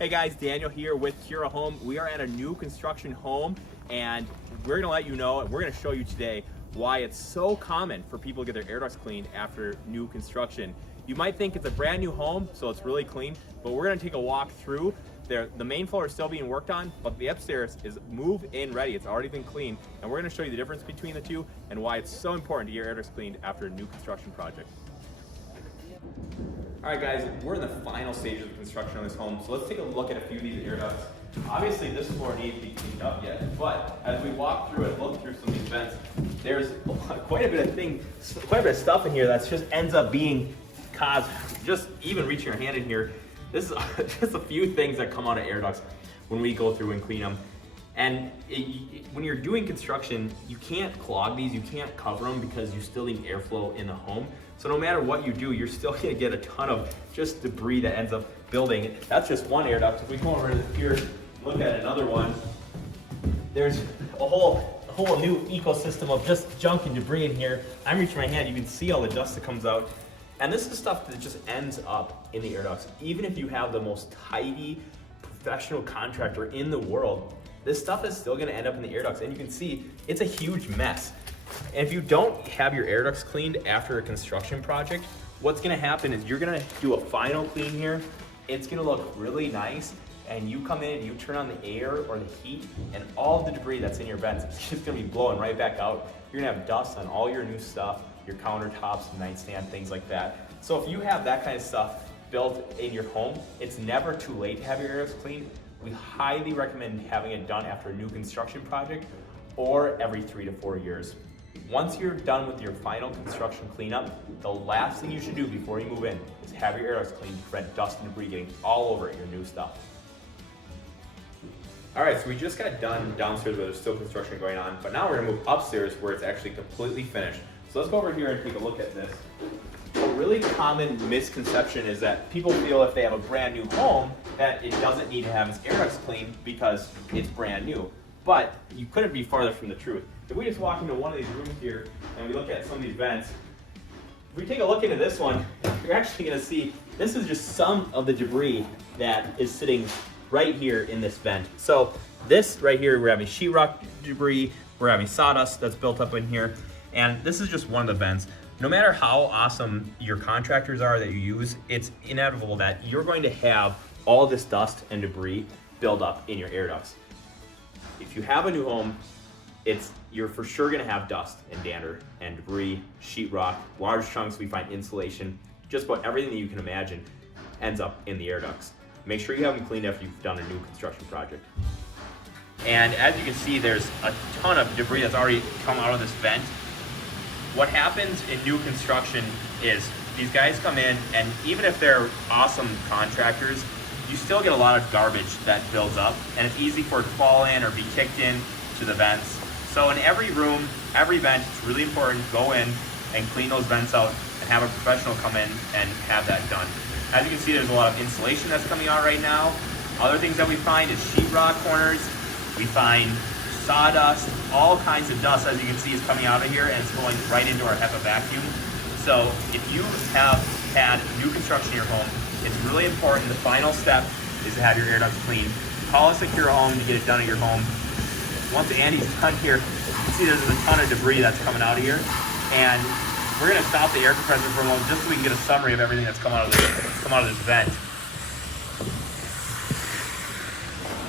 Hey guys, Daniel here with Kura Home. We are at a new construction home and we're gonna let you know, and we're gonna show you today why it's so common for people to get their air ducts cleaned after new construction. You might think it's a brand new home, so it's really clean, but we're gonna take a walk through. The main floor is still being worked on, but the upstairs is move-in ready. It's already been cleaned, and we're gonna show you the difference between the two and why it's so important to get your air ducts cleaned after a new construction project. All right guys, we're in the final stages of construction on this home, so let's take a look at a few of these air ducts. Obviously this floor needs to be cleaned up yet, but as we walk through and look through some of these vents, there's quite a bit of stuff in here that just ends up being caused, just even reaching your hand in here. This is just a few things that come out of air ducts when we go through and clean them. And when you're doing construction, you can't clog these, you can't cover them because you still need airflow in the home. So no matter what you do, you're still gonna get a ton of just debris that ends up building. That's just one air duct. If we go over here, look at another one, there's a whole new ecosystem of just junk and debris in here. I'm reaching my hand, you can see all the dust that comes out. And this is stuff that just ends up in the air ducts. Even if you have the most tidy professional contractor in the world, this stuff is still gonna end up in the air ducts. And you can see it's a huge mess. And if you don't have your air ducts cleaned after a construction project, what's gonna happen is you're gonna do a final clean here. It's gonna look really nice, and you come in and you turn on the air or the heat, and all the debris that's in your vents is just gonna be blowing right back out. You're gonna have dust on all your new stuff, your countertops, nightstand, things like that. So if you have that kind of stuff built in your home, it's never too late to have your air ducts cleaned. We highly recommend having it done after a new construction project or every 3 to 4 years. Once you're done with your final construction cleanup, the last thing you should do before you move in is have your air ducts cleaned to prevent dust and debris getting all over your new stuff. All right, so we just got done downstairs where there's still construction going on, but now we're gonna move upstairs where it's actually completely finished. So let's go over here and take a look at this. A really common misconception is that people feel if they have a brand new home that it doesn't need to have its air ducts cleaned because it's brand new. But you couldn't be farther from the truth. If we just walk into one of these rooms here and we look at some of these vents, if we take a look into this one, you're actually gonna see this is just some of the debris that is sitting right here in this vent. So this right here, we're having sheetrock debris, we're having sawdust that's built up in here, and this is just one of the vents. No matter how awesome your contractors are that you use, it's inevitable that you're going to have all this dust and debris build up in your air ducts. If you have a new home, you're for sure gonna have dust and dander and debris, sheetrock, large chunks. We find insulation, just about everything that you can imagine ends up in the air ducts. Make sure you have them cleaned after you've done a new construction project. And as you can see, there's a ton of debris that's already come out of this vent. What happens in new construction is these guys come in, and even if they're awesome contractors, you still get a lot of garbage that builds up, and it's easy for it to fall in or be kicked in to the vents. So in every room, every vent, it's really important to go in and clean those vents out and have a professional come in and have that done. As you can see, there's a lot of insulation that's coming out right now. Other things that we find is sheetrock corners. We find sawdust, all kinds of dust, as you can see, is coming out of here, and it's going right into our HEPA vacuum. So if you have had new construction in your home, it's really important. The final step is to have your air ducts cleaned. Call us at Kura Home to get it done at your home. Once Andy's done here, you can see there's a ton of debris that's coming out of here. And we're gonna stop the air compressor for a moment just so we can get a summary of everything that's come out of this vent.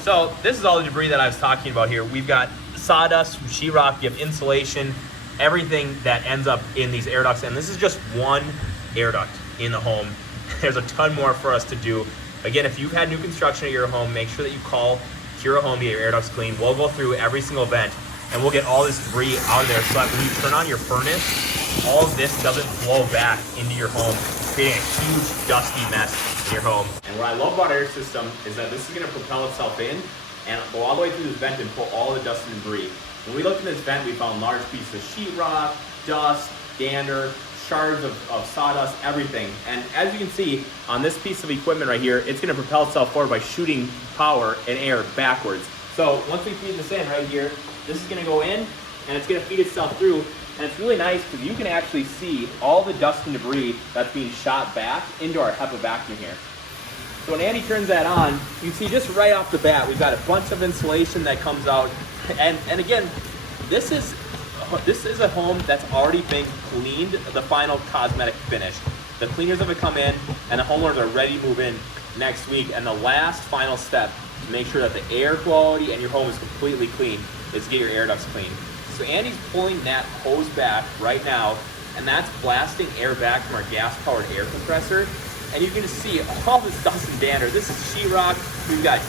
So this is all the debris that I was talking about here. We've got sawdust, sheetrock, you have insulation, everything that ends up in these air ducts. And this is just one air duct in the home. There's a ton more for us to do. Again, if you've had new construction at your home, make sure that you call Kura Home to get your air ducts cleaned. We'll go through every single vent and we'll get all this debris out of there so that when you turn on your furnace, all of this doesn't flow back into your home, creating a huge dusty mess in your home. And what I love about our air system is that this is gonna propel itself in and go all the way through this vent and pull all the dust and debris. When we looked in this vent, we found large pieces of sheetrock, dust, dander, shards of sawdust, everything. And as you can see on this piece of equipment right here, it's gonna propel itself forward by shooting power and air backwards. So once we feed this in right here, this is gonna go in and it's gonna feed itself through. And it's really nice because you can actually see all the dust and debris that's being shot back into our HEPA vacuum here. So when Andy turns that on, you see just right off the bat, we've got a bunch of insulation that comes out. And again, this is a home that's already been cleaned, the final cosmetic finish. The cleaners have come in and the homeowners are ready to move in next week. And the last final step to make sure that the air quality and your home is completely clean is to get your air ducts clean. So Andy's pulling that hose back right now, and that's blasting air back from our gas-powered air compressor. And you can just see all this dust and dander. This is sheetrock. We've got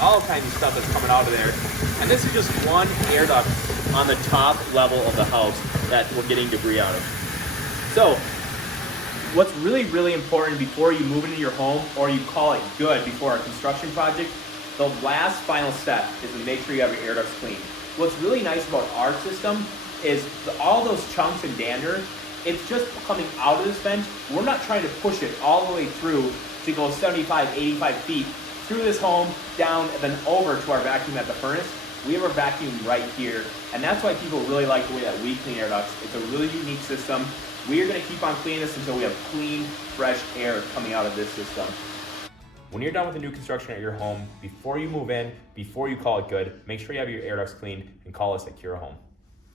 all kinds of stuff that's coming out of there. And this is just one air duct on the top level of the house that we're getting debris out of. So what's really, really important before you move into your home or you call it good before a construction project, the last final step is to make sure you have your air ducts clean. What's really nice about our system is all those chunks and dander, it's just coming out of this vent. We're not trying to push it all the way through to go 75, 85 feet through this home, down, and then over to our vacuum at the furnace. We have our vacuum right here, and that's why people really like the way that we clean air ducts. It's a really unique system. We are gonna keep on cleaning this until we have clean, fresh air coming out of this system. When you're done with the new construction at your home, before you move in, before you call it good, make sure you have your air ducts cleaned and call us at Kura Home.